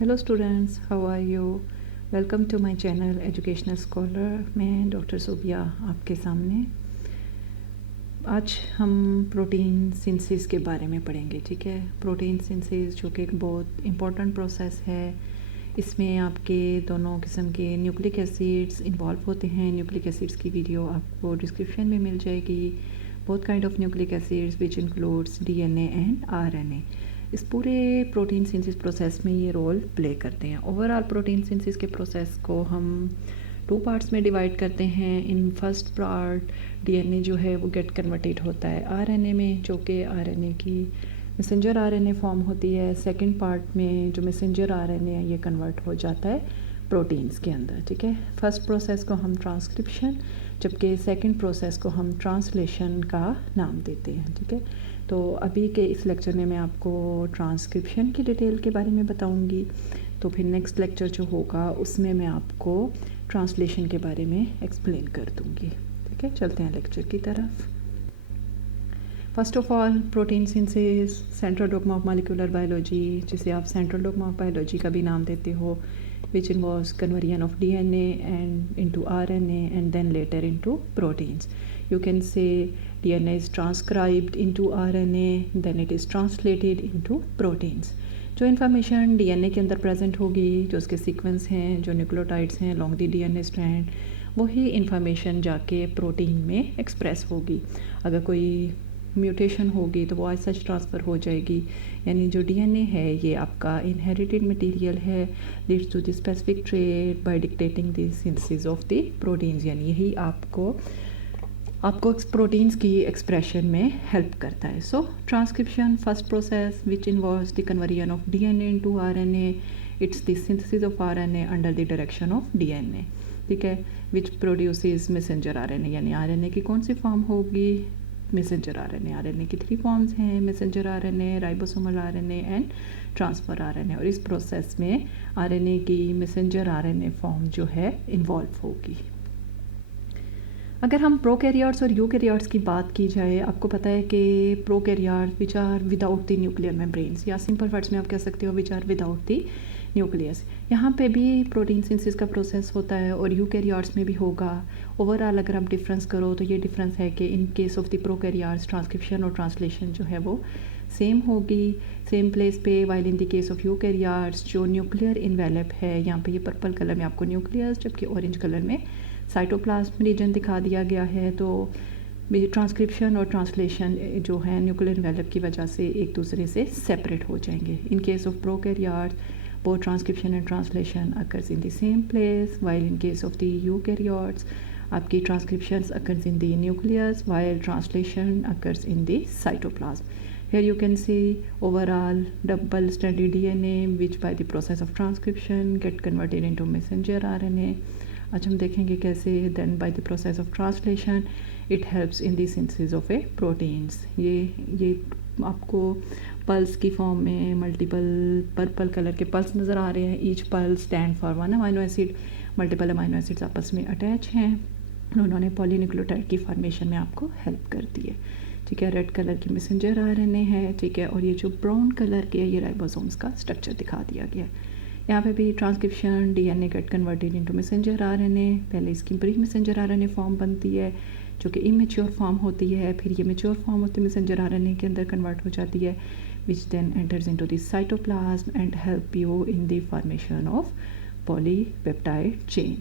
Hello students, how are you? Welcome to my channel Educational Scholar. मैं doctor Sobia आपके सामने। आज हम प्रोटीन सिंथेसिस के बारे में पढ़ेंगे। ठीक है, प्रोटीन सिंथेसिस जो कि एक बहुत इम्पॉर्टेंट प्रोसेस है। इसमें आपके दोनों किस्म के न्यूक्लिक एसिड्स इन्वॉल्व होते हैं। न्यूक्लिक एसिड्स की वीडियो आपको डिस्क्रिप्शन में मिल जाएगी। Both kind of nucleic acids which includes DNA and RNA. इस पूरे प्रोटीन सिंथेसिस प्रोसेस में ये रोल प्ले करते हैं। ओवरऑल प्रोटीन सिंथेसिस के प्रोसेस को हम 2 पार्ट्स में डिवाइड करते हैं। इन फर्स्ट पार्ट डीएनए जो है वो गेट कन्वर्टेड होता है आरएनए में, जो कि आरएनए की मैसेंजर आरएनए फॉर्म होती है। सेकंड पार्ट में जो मैसेंजर आरएनए है ये कन्वर्ट हो जाता है प्रोटीन्स के अंदर। ठीक है, फर्स्ट प्रोसेस को हम ट्रांसक्रिप्शन, जबकि सेकंड प्रोसेस को हम ट्रांसलेशन का नाम देते हैं। ठीक है, तो अभी के इस लेक्चर में मैं आपको ट्रांसक्रिप्शन की डिटेल के बारे में बताऊंगी। तो फिर नेक्स्ट लेक्चर जो होगा उसमें मैं आपको ट्रांसलेशन के बारे में एक्सप्लेन कर दूंगी। ठीक है, चलते हैं लेक्चर की तरफ। First of all, protein synthesis, central dogma of molecular biology, जिसे आप सेंट्रल डॉगमा ऑफ बायोलॉजी का भी नाम देते हो, which involves conversion of DNA and into RNA and then later into proteins. You can say DNA is transcribed into RNA, then it is translated into proteins. जो information DNA के अंदर present होगी, जो उसके सीक्वेंस हैं, जो nucleotides हैं long the DNA strand, वही इन्फॉर्मेशन जाके प्रोटीन में एक्सप्रेस होगी। अगर कोई म्यूटेशन होगी तो वो एज सच ट्रांसफ़र हो जाएगी। यानी जो डीएनए है ये आपका इनहेरिटेड मटेरियल है, leads to the specific trait by dictating the synthesis of the proteins. यानी यही आपको प्रोटीन्स की एक्सप्रेशन में हेल्प करता है। So transcription, first process which involves the conversion of DNA into RNA, it's the synthesis of RNA under the direction of DNA. ठीक है, which produces messenger RNA. यानी आरएनए की कौन सी फॉर्म होगी? Messenger RNA. आरएनए की 3 forms हैं, messenger RNA, ribosomal RNA and transfer RNA. और इस प्रोसेस में आरएनए की मैसेंजर आरएनए फॉर्म जो है इन्वॉल्व होगी। अगर हम प्रोकैरियोट्स और यूकैरियोट्स की बात की जाए, आपको पता है कि prokaryotes which are without the nuclear membranes, या सिंपल वर्ड्स में आप कह सकते हो which are without the nucleus. यहाँ पे भी प्रोटीन सिंथेसिस का प्रोसेस होता है और यूकैरियोट्स में भी होगा। ओवरऑल अगर आप डिफरेंस करो तो ये डिफरेंस है कि in case of the prokaryotes transcription और ट्रांसलेशन जो है वो सेम होगी, सेम प्लेस पे। While in the case of eukaryotes जो न्यूक्लियर इन्वेलप है, यहाँ पे ये पर्पल कलर में आपको न्यूक्लियस, जबकि ऑरेंज कलर में साइटोप्लाज्म रीजन दिखा दिया गया है। तो ट्रांसक्रिप्शन और ट्रांसलेशन जो है न्यूक्लियर इन्वेलप की वजह से एक दूसरे से सेपरेट हो जाएंगे। In case of prokaryotes both transcription and translation occurs in the same place, while in case of the eukaryotes आपकी transcriptions occurs in the nucleus while translation occurs in the cytoplasm. Here you can see overall double stranded DNA which by the process of transcription get converted into messenger RNA. आज हम देखेंगे कैसे then by the process of translation it helps in the synthesis of a proteins. ये आपको pulse की form में multiple purple colour के pulse नज़र आ रहे हैं। Each pulse stand for 1 amino acid. Multiple amino acids आपस में अटैच हैं, उन्होंने पॉलीन्यूक्लियोटाइड की फॉर्मेशन में आपको हेल्प कर दी है। ठीक है, रेड कलर की मैसेंजर आरएनए है। ठीक है, और ये जो ब्राउन कलर के ये राइबोसोम्स का स्ट्रक्चर दिखा दिया गया है। यहाँ पे भी transcription, DNA gate converted into messenger RNA. पहले इसकी प्री मैसेंजर आरएनए फॉर्म बनती है जो कि इमेच्योर फॉर्म होती है, फिर ये मैच्योर फॉर्म होती है मैसेंजर आरएनए के अंदर कन्वर्ट हो जाती है, which then enters into the cytoplasm and help you in the formation of polypeptide chain.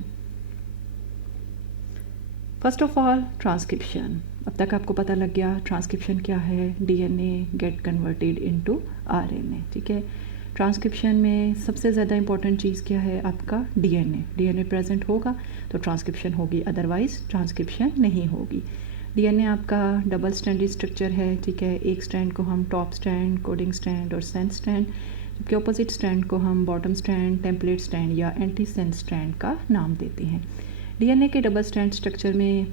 First of all, transcription. अब तक आपको पता लग गया ट्रांसक्रिप्शन क्या है। DNA gate converted into RNA. ठीक है, ट्रांसक्रिप्शन में सबसे ज़्यादा इंपॉर्टेंट चीज़ क्या है? आपका डीएनए प्रेजेंट होगा तो ट्रांसक्रिप्शन होगी, अदरवाइज ट्रांसक्रिप्शन नहीं होगी। डीएनए आपका डबल स्ट्रैंडेड स्ट्रक्चर है। ठीक है, एक स्ट्रैंड को हम टॉप स्ट्रैंड, कोडिंग स्ट्रैंड और सेंस स्ट्रैंड, जबकि ऑपोजिट स्ट्रैंड को हम बॉटम स्ट्रैंड, टेम्पलेट स्ट्रैंड या एंटी सेंस स्ट्रैंड का नाम देते हैं। डीएनए के डबल स्ट्रैंड स्ट्रक्चर में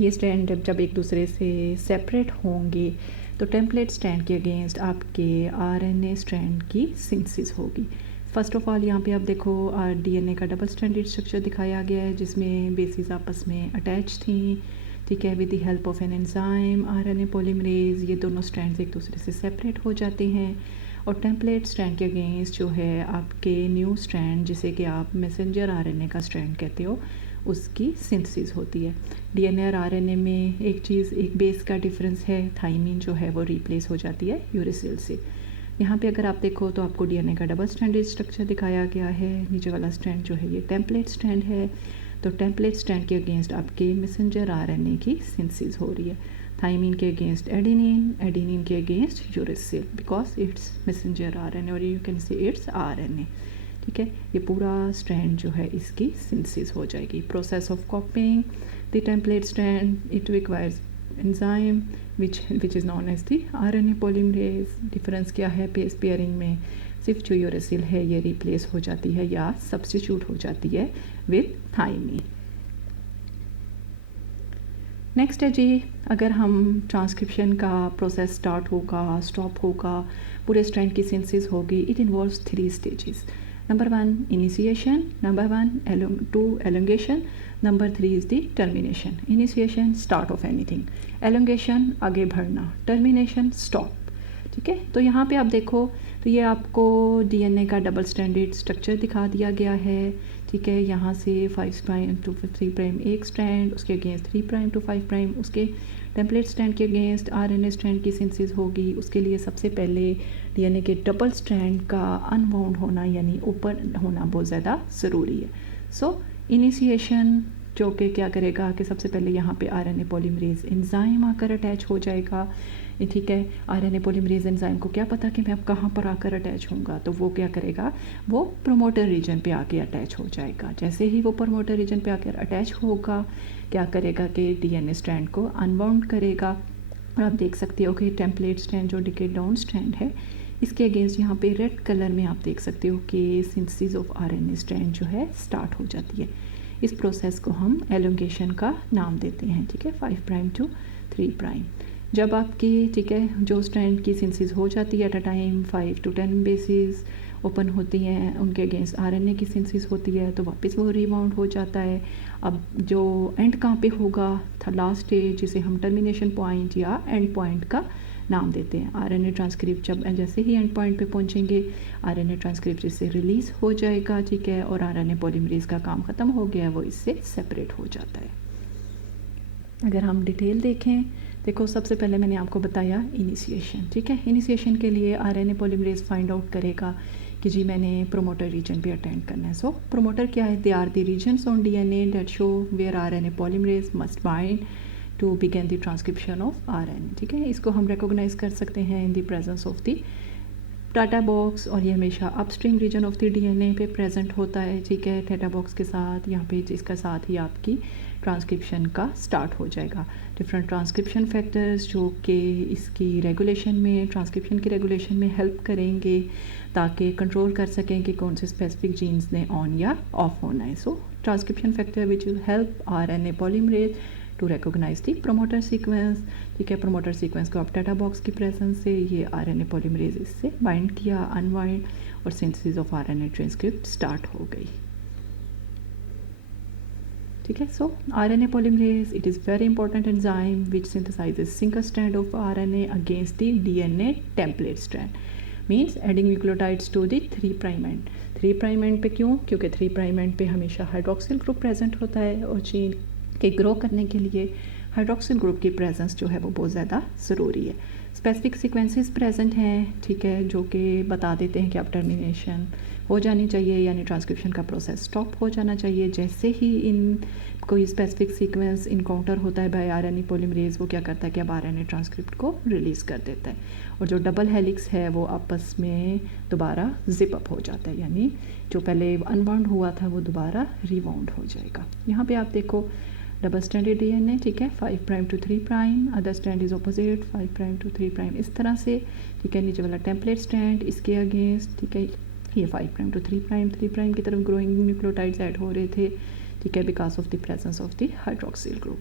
ये स्ट्रैंड जब एक दूसरे से सेपरेट होंगे तो टेम्पलेट स्ट्रैंड के अगेंस्ट आपके आरएनए स्ट्रैंड की सिंथेसिस होगी। फर्स्ट ऑफ ऑल यहाँ पे आप देखो डीएनए का डबल स्ट्रैंडेड स्ट्रक्चर दिखाया गया है जिसमें बेसिस आपस में अटैच थी। ठीक है, with the help of an enzyme RNA polymerase ये दोनों स्ट्रैंड्स एक दूसरे से सेपरेट हो जाते हैं और टेम्पलेट स्ट्रैंड के अगेंस्ट जो है आपके न्यू स्ट्रैंड, जिसे कि आप मैसेंजर आरएनए का स्ट्रैंड कहते हो, उसकी सिंथेसिस होती है। डीएनए और आरएनए में एक चीज़, एक बेस का डिफरेंस है, थाइमिन जो है वो रिप्लेस हो जाती है यूरेसिल से। यहाँ पे अगर आप देखो तो आपको डीएनए का डबल स्ट्रैंडेड स्ट्रक्चर दिखाया गया है। नीचे वाला स्ट्रैंड जो है ये टेम्पलेट स्ट्रैंड है। तो टेम्पलेट स्ट्रैंड के अगेंस्ट आपके मैसेंजर आरएनए की सिंथेसिस हो रही है। थाइमिन के अगेंस्ट एडेनिन, एडेनिन के against uracil, because it's messenger RNA और you can say it's RNA. ठीक है, ये पूरा स्ट्रैंड जो है इसकी सिंथेसिस हो जाएगी। Process of copying the template strand, it requires enzyme which is known as the RNA polymerase. Difference क्या है बेस पेयरिंग में? सिर्फ जो यूरेसिल है ये रिप्लेस हो जाती है या सब्स्टिट्यूट हो जाती है विद थाइमिन। नेक्स्ट है जी, अगर हम ट्रांसक्रिप्शन का प्रोसेस स्टार्ट होगा, स्टॉप होगा, पूरे स्ट्रैंड की सिंथेसिस होगी, it involves 3 stages. Number 1 initiation, number 2 elongation, number 3 is the termination. Initiation start of anything, elongation आगे बढ़ना, टर्मिनेशन स्टॉप। ठीक है, तो यहाँ पे आप देखो तो ये आपको डीएनए का डबल स्ट्रैंडेड स्ट्रक्चर दिखा दिया गया है। ठीक है, यहाँ से 5 प्राइम टू 3 प्राइम एक स्ट्रैंड, उसके अगेंस्ट 3 प्राइम टू 5 प्राइम, उसके टेम्पलेट स्ट्रैंड के अगेंस्ट आरएनए स्ट्रैंड की सिंथेसिस होगी। उसके लिए सबसे पहले डीएनए के डबल स्ट्रैंड का अनबाउंड होना यानी ओपन होना बहुत ज़्यादा ज़रूरी है। सो इनिशिएशन जो कि क्या करेगा कि सबसे पहले यहाँ पे आरएनए पॉलीमरेज एंजाइम आकर अटैच हो जाएगा। ठीक है, आरएनए पॉलीमरेज एंजाइम को क्या पता कि मैं अब कहाँ पर आकर अटैच होऊंगा, तो वो क्या करेगा, वो प्रोमोटर रीजन पे आके अटैच हो जाएगा। जैसे ही वो प्रोमोटर रीजन पे आकर अटैच होगा, क्या करेगा कि डीएनए स्ट्रैंड को अनबाउंड करेगा। और आप देख सकते हो कि टेम्पलेट स्ट्रैंड जो डिकेड डाउन स्ट्रैंड है, इसके अगेंस्ट यहाँ पे रेड कलर में आप देख सकते हो कि सिंथेसिस ऑफ आरएनए स्ट्रैंड जो है स्टार्ट हो जाती है। इस प्रोसेस को हम एलोंगेशन का नाम देते हैं। ठीक है, 5 प्राइम टू 3 प्राइम। जब आपकी ठीक है जो स्ट्रैंड की सिंथेसिस हो जाती है at a time 5 to 10 basis open होती हैं, उनके अगेंस्ट आरएनए की सिंथेसिस होती है, तो वापस वो रिबाउंड हो जाता है। अब जो एंड कहाँ पे होगा, था लास्ट स्टेज, जिसे हम टर्मिनेशन पॉइंट या एंड पॉइंट का नाम देते हैं। आरएनए ट्रांसक्रिप्ट जब जैसे ही एंड पॉइंट पे पहुंचेंगे, आरएनए ट्रांसक्रिप्ट इससे रिलीज़ हो जाएगा। ठीक है, और आरएनए पॉलीमरेज का काम ख़त्म हो गया, वो इससे सेपरेट हो जाता है। अगर हम डिटेल देखें, देखो सबसे पहले मैंने आपको बताया इनिशिएशन। ठीक है, इनिशिएशन के लिए आरएनए पॉलीमरेज फाइंड आउट करेगा कि जी मैंने प्रोमोटर रीजन पे अटेंड करना है। सो प्रोमोटर क्या है, they are the regions on DNA that show where RNA polymerase must bind to begin the transcription of RNA. ठीक है, इसको हम रिकॉग्नाइज कर सकते हैं in the presence of the TATA box, और ये हमेशा upstream region of the DNA पे प्रेजेंट होता है। ठीक है, टाटा बॉक्स के साथ यहाँ पे इसका साथ ही आपकी ट्रांसक्रिप्शन का स्टार्ट हो जाएगा। डिफरेंट ट्रांसक्रिप्शन फैक्टर्स जो कि इसकी रेगुलेशन में, ट्रांसक्रिप्शन की रेगुलेशन में हेल्प करेंगे ताकि कंट्रोल कर सकें कि कौन से स्पेसिफिक जीन्स ने ऑन या ऑफ होना है। So transcription factor which will help RNA polymerase to recognise the promoter sequence. ठीक है, प्रोमोटर सीक्वेंस को अब टाटा बॉक्स की प्रेजेंस से ये आरएनए पॉलीमरेज इससे बाइंड किया, अनवाइंड, और synthesis of RNA transcript start हो गई। ठीक है, so RNA polymerase it is very important enzyme which synthesises single strand of RNA against the DNA template strand, means adding nucleotides to the 3 prime end. 3 prime end पे क्यों? क्योंकि 3 prime end पे हमेशा hydroxyl group present होता है, और chain के grow करने के लिए हाइड्रोक्सिल ग्रुप की प्रेजेंस जो है वो बहुत ज़्यादा ज़रूरी है। स्पेसिफिक सीक्वेंसेस प्रेजेंट हैं, ठीक है, जो कि बता देते हैं कि अब टर्मिनेशन हो जानी चाहिए, यानी ट्रांसक्रिप्शन का प्रोसेस स्टॉप हो जाना चाहिए। जैसे ही इन कोई स्पेसिफिक सीक्वेंस इनकाउंटर होता है बाय आरएनए पॉलीमरेज, वो क्या करता है कि अब आरएनए ट्रांसक्रिप्ट को रिलीज़ कर देता है, और जो डबल हेलिक्स है वो आपस में दोबारा जिप अप हो जाता है, यानी जो पहले अनबाउंड हुआ था वो दोबारा रिबाउंड हो जाएगा। यहाँ पे आप देखो डबल स्ट्रैंडेड डीएनए, ठीक है, 5 prime to 3 prime, other strand is opposite 5 prime to 3 prime, इस तरह से। ठीक है, नीचे वाला टेम्पलेट स्ट्रैंड इसके अगेंस्ट, ठीक है, ये 5 प्राइम टू 3 प्राइम, 3 प्राइम की तरफ ग्रोइंग न्यूक्लियोटाइड्स ऐड हो रहे थे। ठीक है, because of the presence of the hydroxyl group.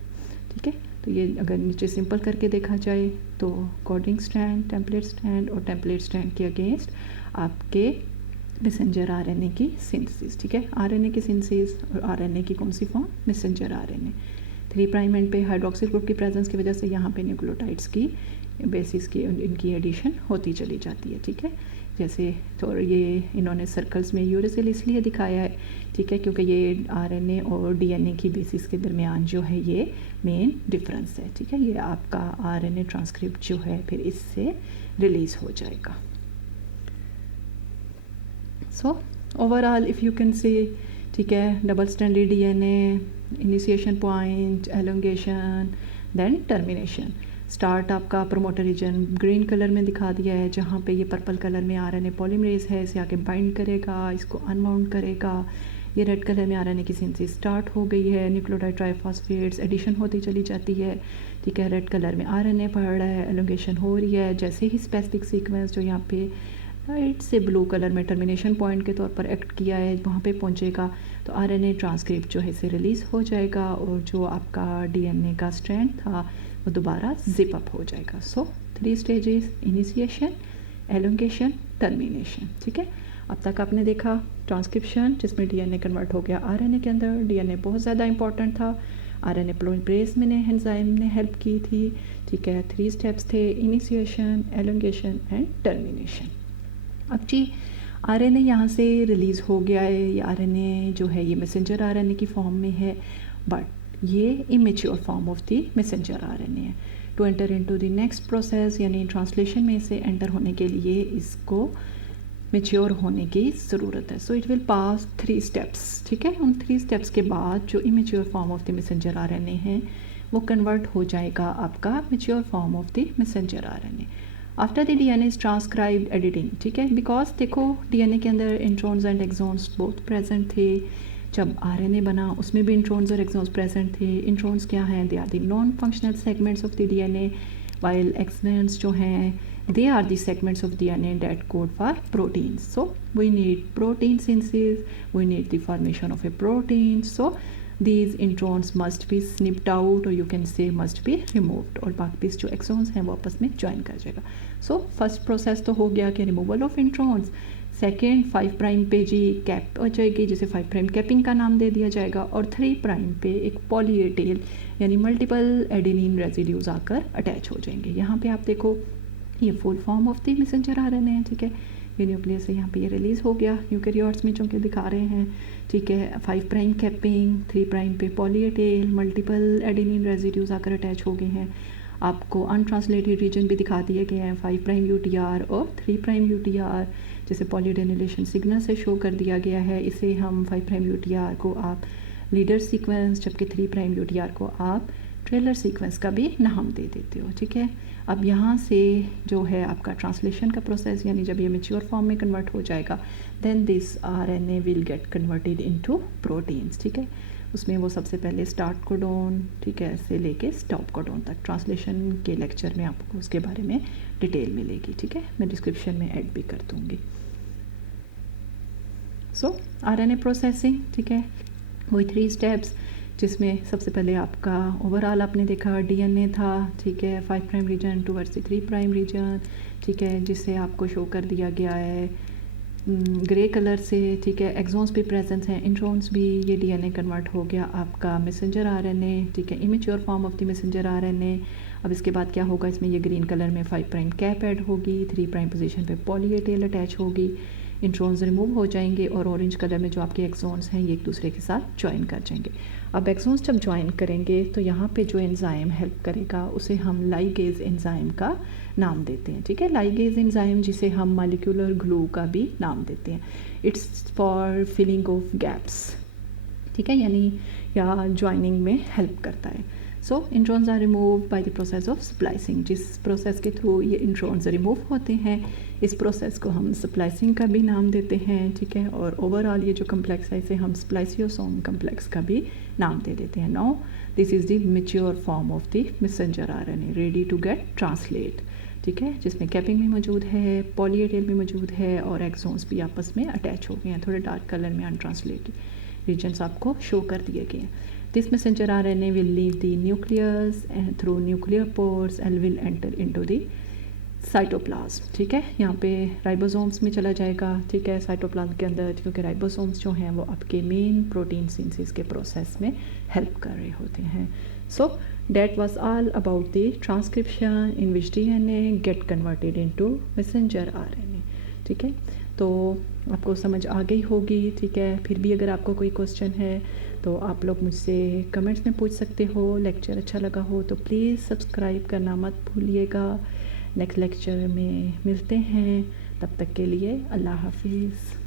ठीक है, तो ये अगर नीचे सिंपल करके देखा जाए तो कोडिंग स्ट्रैंड, टेम्पलेट स्ट्रैंड, और टेम्पलेट स्ट्रैंड के अगेंस्ट आपके मैसेंजर आरएनए की सिंथेसिस। ठीक है, आरएनए की सिंथेसिस, और आरएनए की कौन सी form, messenger RNA. 3 prime end पे हाइड्रोक्सिल ग्रुप की प्रेजेंस की वजह से यहाँ पे न्यूक्लियोटाइड्स की बेसिस की इनकी एडिशन होती चली जाती है। ठीक है, जैसे तो ये इन्होंने सर्कल्स में यूरेसिल इसलिए दिखाया है, ठीक है, क्योंकि ये आरएनए और डीएनए की बेसिस के दरमियान जो है ये मेन डिफरेंस है, ठीक है। ये आपका आरएनए ट्रांसक्रिप्ट जो है फिर इससे रिलीज़ हो जाएगा। So overall if you can see, ठीक है, double stranded DNA, initiation point, elongation, then termination. Start आपका प्रोमोटर रीजन ग्रीन कलर में दिखा दिया है, जहाँ पे ये पर्पल कलर में आरएनए पॉलीमरेज है, इसे आके बाइंड करेगा, इसको अनबाउंड करेगा। ये रेड कलर में आरएनए की सिंथेसिस स्टार्ट हो गई है, न्यूक्लियोटाइड ट्राइफॉस्फेट्स एडिशन होती चली जाती है, ठीक है। रेड कलर में आरएनए पढ़ रहा है, एलोंगेशन हो रही है। जैसे ही स्पेसिफिक सीक्वेंस जो यहाँ पे राइट से ब्लू कलर में टर्मिनेशन पॉइंट के तौर पर एक्ट किया है, वहाँ पे पहुँचेगा तो आरएनए ट्रांसक्रिप्ट जो है इसे रिलीज़ हो जाएगा और जो आपका डीएनए का स्ट्रैंड था वो दोबारा जिप अप हो जाएगा। सो 3 स्टेजेस, इनिशिएशन, एलोंगेशन, टर्मिनेशन, ठीक है। अब तक आपने देखा ट्रांसक्रिप्शन जिसमें डीएनए कन्वर्ट हो गया आरएनए के अंदर। डीएनए बहुत ज़्यादा इंपॉर्टेंट था, आरएनए पॉलीमरेज में एंजाइम ने हेल्प की थी, ठीक है। 3 स्टेप्स थे, इनिशिएशन, एलोंगेशन एंड टर्मिनेशन। अब जी आरएनए यहाँ से रिलीज़ हो गया है, ये आरएनए जो है ये मैसेंजर आरएनए की फॉर्म में है, बट ये immature form of the messenger RNA है। To enter into the next process यानी ट्रांसलेशन में से एंटर होने के लिए इसको मैच्योर होने की ज़रूरत है। So it will pass 3 steps, ठीक है। उन 3 स्टेप्स के बाद जो immature form of the messenger RNA है वो कन्वर्ट हो जाएगा आपका mature form of the messenger RNA. After the DNA is transcribed editing, ठीक है, बिकॉज देखो डीएनए के अंदर introns and exons both present थे। जब आरएनए बना उसमें भी इंट्रॉन्स और एक्सॉन्स प्रेजेंट थे। इंट्रॉन्स क्या हैं? They are the non functional segments of the DNA, while exons जो हैं they are the segments of DNA that code for proteins. So we need protein synthesis, we need the formation of a protein. So these introns must be snipped out or you can say must be removed और बाकी जो exons हैं वो आपस में join कर जाएगा। So first process तो हो गया कि removal of introns. Second 5 prime पे जी कैप हो जाएगी जिसे 5 प्राइम कैपिंग का नाम दे दिया जाएगा और 3 प्राइम पे एक पॉली ए टेल यानी मल्टीपल एडेनिन रेजिड्यूज आकर अटैच हो जाएंगे। यहाँ पे आप देखो ये full form of the messenger RNA है, ठीक है। ये न्यूक्लियस से यहाँ पे ये रिलीज़ हो गया यूकेरियोट्स में जो कि दिखा रहे हैं, ठीक है। 5 प्राइम कैपिंग, 3 प्राइम पे poly A tail, multiple adenine residues आकर अटैच हो गए हैं। आपको अनट्रांसलेटेड रीजन भी दिखा दिए गए हैं, 5 प्राइम यूटीआर और 3 प्राइम यूटीआर जिसे पॉलीडेनिलेशन सिग्नल से शो कर दिया गया है। इसे हम 5 प्राइम यूटीआर को आप लीडर सीक्वेंस जबकि 3 प्राइम यूटीआर को आप ट्रेलर सीक्वेंस का भी नाम दे देते हो, ठीक है। अब यहाँ से जो है आपका ट्रांसलेशन का प्रोसेस यानी जब ये मैच्योर फॉर्म में कन्वर्ट हो जाएगा then this RNA will get converted into proteins, ठीक है। उसमें वो सबसे पहले स्टार्ट कोडोन, ठीक है, से लेके स्टॉप कोडोन तक ट्रांसलेशन के लेक्चर में आपको उसके बारे में डिटेल मिलेगी, ठीक है। मैं डिस्क्रिप्शन में ऐड भी कर दूँगी। सो आरएनए प्रोसेसिंग, ठीक है, वही 3 स्टेप्स जिसमें सबसे पहले आपका ओवरऑल आपने देखा डीएनए था, ठीक है, 5 prime region towards 3 prime region, ठीक है, जिसे आपको शो कर दिया गया है ग्रे कलर से, ठीक है। एक्सॉन्स भी प्रेजेंट हैं, इंट्रॉन्स भी, ये डीएनए कन्वर्ट हो गया आपका मैसेंजर आरएनए, ठीक है, immature form of the messenger RNA. अब इसके बाद क्या होगा, इसमें ये ग्रीन कलर में 5 प्राइम कैप ऐड होगी, 3 प्राइम पोजीशन पे पॉली ए टेल अटैच होगी, इंट्रॉन्स रिमूव हो जाएंगे और ऑरेंज कलर में जो आपके एक्सॉन्स हैं ये एक दूसरे के साथ ज्वाइन कर जाएंगे। अब एक्सॉन्स जब ज्वाइन करेंगे तो यहाँ पे जो एंजाइम हेल्प करेगा उसे हम लाइगेज एंजाइम का नाम देते हैं, ठीक है। लाइगेज एंजाइम जिसे हम मॉलिक्यूलर ग्लू का भी नाम देते हैं। It's for filling of gaps, ठीक है, यानी या ज्वाइनिंग में हेल्प करता है। So introns are remove by the process of splicing, जिस प्रोसेस के थ्रू ये इंट्रॉन्स रिमूव होते हैं इस प्रोसेस को हम स्प्लाइसिंग का भी नाम देते हैं, ठीक है। और ओवरऑल ये जो कम्प्लेक्स है इसे हम स्प्लाइसियोसोम कम्प्लेक्स का भी नाम दे देते हैं। Now this is the mature form of the messenger RNA ready to get translate, ठीक है, जिसमें कैपिंग भी मौजूद है, पॉली ए टेल भी मौजूद है और एक्सॉन्स भी आपस में अटैच हो गए हैं। थोड़े डार्क कलर में अनट्रांसलेटेड रीजन्स आपको शो कर दिए गए हैं। This messenger RNA will leave the nucleus and through nuclear pores and will enter into the cytoplasm, ठीक है। यहाँ पे राइबोसोम्स में चला जाएगा, ठीक है, साइटोप्लाज्म के अंदर, क्योंकि राइबोसोम्स जो हैं वो आपके मेन प्रोटीन सिंथेसिस के प्रोसेस में हेल्प कर रहे होते हैं। So that was all about the transcription in which DNA gate converted into messenger RNA, ठीक है, तो आपको समझ आ गई होगी। ठीक है, फिर भी अगर आपको कोई क्वेश्चन है तो आप लोग मुझसे कमेंट्स में पूछ सकते हो। लेक्चर अच्छा लगा हो तो प्लीज़ सब्सक्राइब करना मत भूलिएगा। नेक्स्ट लेक्चर में मिलते हैं, तब तक के लिए अल्लाह हाफिज़।